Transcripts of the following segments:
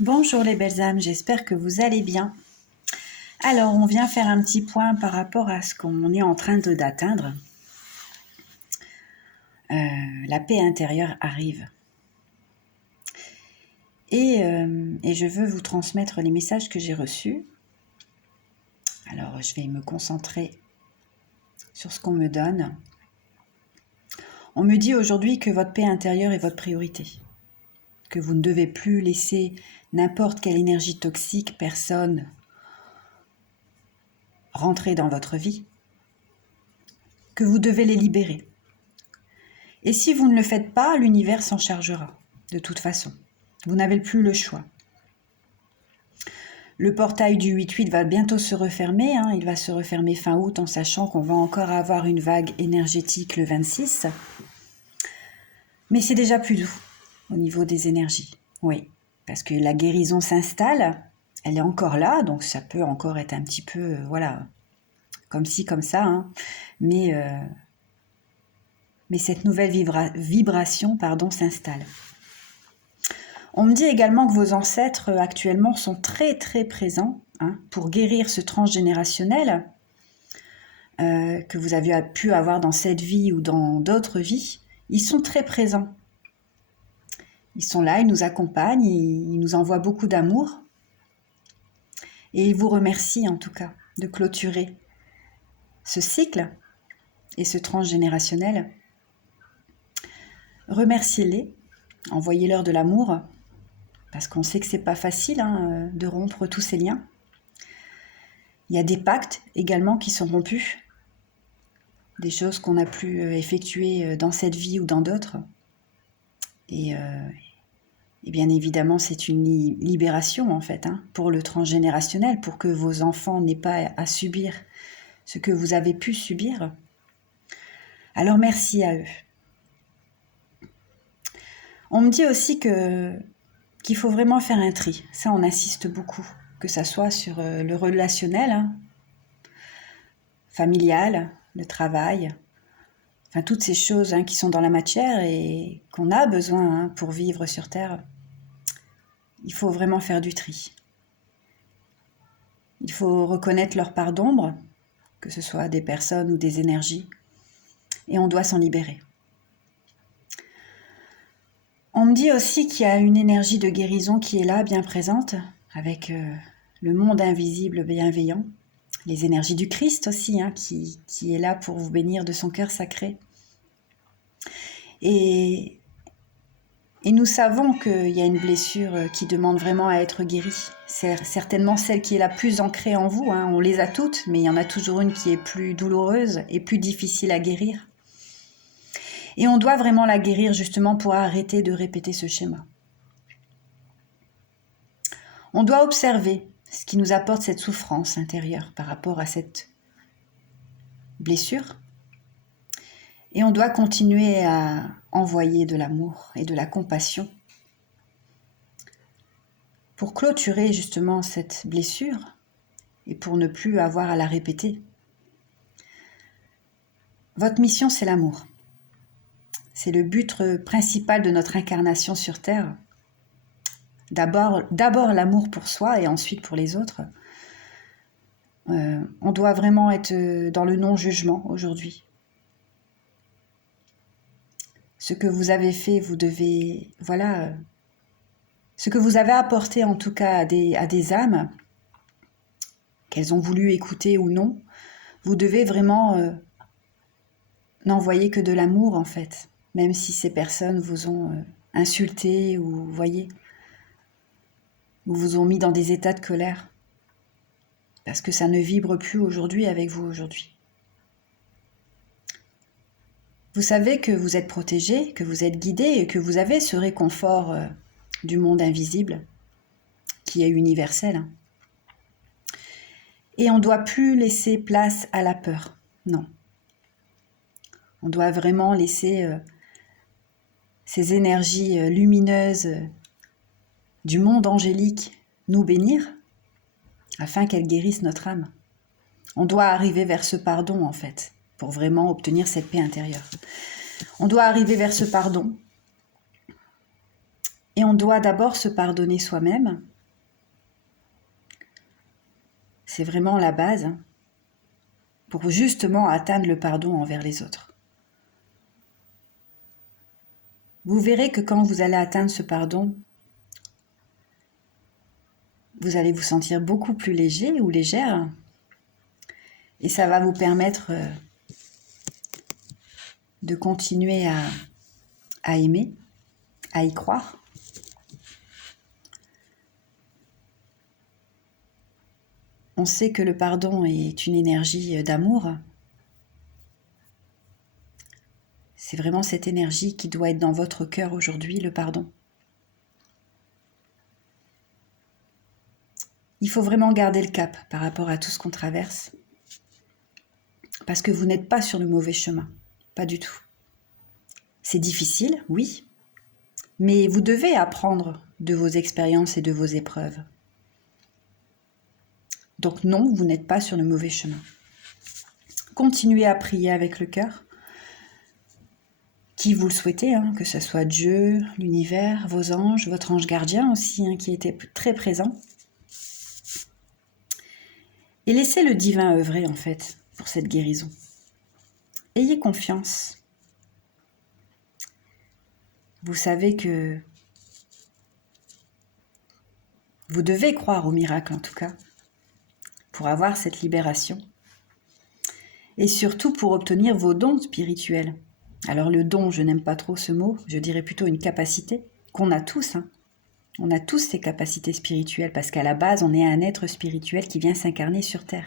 Bonjour les belles âmes, j'espère que vous allez bien. Alors, on vient faire un petit point par rapport à ce qu'on est en train d'atteindre. La paix intérieure arrive. Et je veux vous transmettre les messages que j'ai reçus. Alors, je vais me concentrer sur ce qu'on me donne. On me dit aujourd'hui que votre paix intérieure est votre priorité. Que vous ne devez plus laisser n'importe quelle énergie toxique, personne, rentrer dans votre vie. Que vous devez les libérer. Et si vous ne le faites pas, l'univers s'en chargera, de toute façon. Vous n'avez plus le choix. Le portail du 8-8 va bientôt se refermer, il va se refermer fin août en sachant qu'on va encore avoir une vague énergétique le 26. Mais c'est déjà plus doux au niveau des énergies, oui. Parce que la guérison s'installe, elle est encore là, donc ça peut encore être un petit peu, comme ci, comme ça. Mais cette nouvelle vibration s'installe. On me dit également que vos ancêtres actuellement sont très très présents pour guérir ce transgénérationnel que vous avez pu avoir dans cette vie ou dans d'autres vies. Ils sont très présents. Ils sont là, ils nous accompagnent, ils nous envoient beaucoup d'amour. Et ils vous remercient en tout cas de clôturer ce cycle et ce transgénérationnel. Remerciez-les, envoyez-leur de l'amour. Parce qu'on sait que c'est pas facile de rompre tous ces liens. Il y a des pactes également qui sont rompus, des choses qu'on a pu effectuer dans cette vie ou dans d'autres. Et bien évidemment, c'est une libération en fait, pour le transgénérationnel, pour que vos enfants n'aient pas à subir ce que vous avez pu subir. Alors merci à eux. On me dit aussi qu'il faut vraiment faire un tri. Ça, on insiste beaucoup, que ça soit sur le relationnel, familial, le travail, enfin toutes ces choses qui sont dans la matière et qu'on a besoin pour vivre sur Terre. Il faut vraiment faire du tri. Il faut reconnaître leur part d'ombre, que ce soit des personnes ou des énergies, et on doit s'en libérer. On me dit aussi qu'il y a une énergie de guérison qui est là, bien présente, avec le monde invisible bienveillant, les énergies du Christ aussi, qui est là pour vous bénir de son cœur sacré. Et nous savons qu'il y a une blessure qui demande vraiment à être guérie. C'est certainement celle qui est la plus ancrée en vous. On les a toutes, mais il y en a toujours une qui est plus douloureuse et plus difficile à guérir. Et on doit vraiment la guérir justement pour arrêter de répéter ce schéma. On doit observer ce qui nous apporte cette souffrance intérieure par rapport à cette blessure. Et on doit continuer à envoyer de l'amour et de la compassion pour clôturer justement cette blessure et pour ne plus avoir à la répéter. Votre mission, c'est l'amour. C'est le but principal de notre incarnation sur Terre. D'abord l'amour pour soi et ensuite pour les autres. On doit vraiment être dans le non-jugement aujourd'hui. Ce que vous avez fait, vous devez... ce que vous avez apporté en tout cas à des âmes, qu'elles ont voulu écouter ou non, vous devez vraiment n'envoyer que de l'amour en fait. Même si ces personnes vous ont insulté ou, vous ont mis dans des états de colère. Parce que ça ne vibre plus aujourd'hui avec vous aujourd'hui. Vous savez que vous êtes protégé, que vous êtes guidé et que vous avez ce réconfort du monde invisible qui est universel. Et on ne doit plus laisser place à la peur, non. On doit vraiment laisser ces énergies lumineuses du monde angélique nous bénir afin qu'elles guérissent notre âme. On doit arriver vers ce pardon en fait, pour vraiment obtenir cette paix intérieure. On doit arriver vers ce pardon et on doit d'abord se pardonner soi-même C'est vraiment la base pour justement atteindre le pardon envers les autres. Vous verrez que quand vous allez atteindre ce pardon, vous allez vous sentir beaucoup plus léger ou légère et ça va vous permettre de continuer à aimer, à y croire. On sait que le pardon est une énergie d'amour. C'est vraiment cette énergie qui doit être dans votre cœur aujourd'hui, le pardon. Il faut vraiment garder le cap par rapport à tout ce qu'on traverse. Parce que vous n'êtes pas sur le mauvais chemin. Pas du tout. C'est difficile, oui. Mais vous devez apprendre de vos expériences et de vos épreuves. Donc non, vous n'êtes pas sur le mauvais chemin. Continuez à prier avec le cœur. Qui vous le souhaitez, que ce soit Dieu, l'univers, vos anges, votre ange gardien aussi, qui était très présent. Et laissez le divin œuvrer en fait pour cette guérison. Ayez confiance. Vous savez que vous devez croire au miracle en tout cas, pour avoir cette libération. Et surtout pour obtenir vos dons spirituels. Alors le don, je n'aime pas trop ce mot, je dirais plutôt une capacité qu'on a tous. On a tous ces capacités spirituelles parce qu'à la base, on est un être spirituel qui vient s'incarner sur Terre.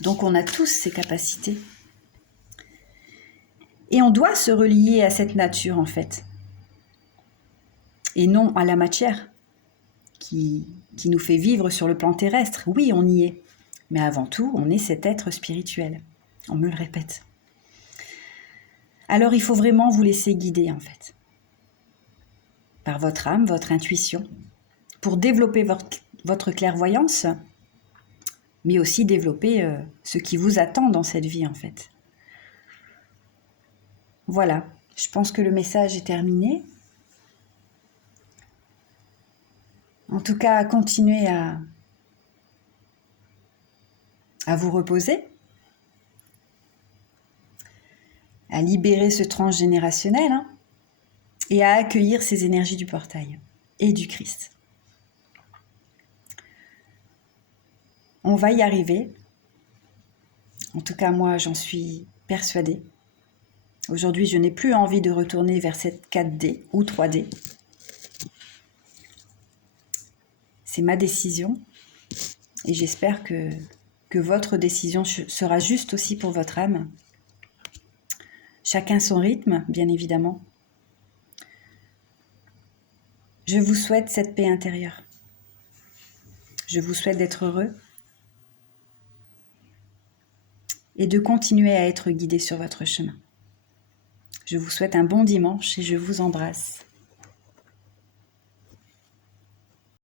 Donc on a tous ces capacités. Et on doit se relier à cette nature en fait. Et non à la matière qui nous fait vivre sur le plan terrestre. Oui, on y est. Mais avant tout, on est cet être spirituel. On me le répète. Alors il faut vraiment vous laisser guider en fait. Par votre âme, votre intuition. Pour développer votre clairvoyance, mais aussi développer ce qui vous attend dans cette vie en fait. Voilà, je pense que le message est terminé. En tout cas, continuez à vous reposer, à libérer ce transgénérationnel et à accueillir ces énergies du portail et du Christ. On va y arriver. En tout cas, moi, j'en suis persuadée. Aujourd'hui, je n'ai plus envie de retourner vers cette 4D ou 3D. C'est ma décision et j'espère que votre décision sera juste aussi pour votre âme. Chacun son rythme, bien évidemment. Je vous souhaite cette paix intérieure. Je vous souhaite d'être heureux et de continuer à être guidé sur votre chemin. Je vous souhaite un bon dimanche et je vous embrasse.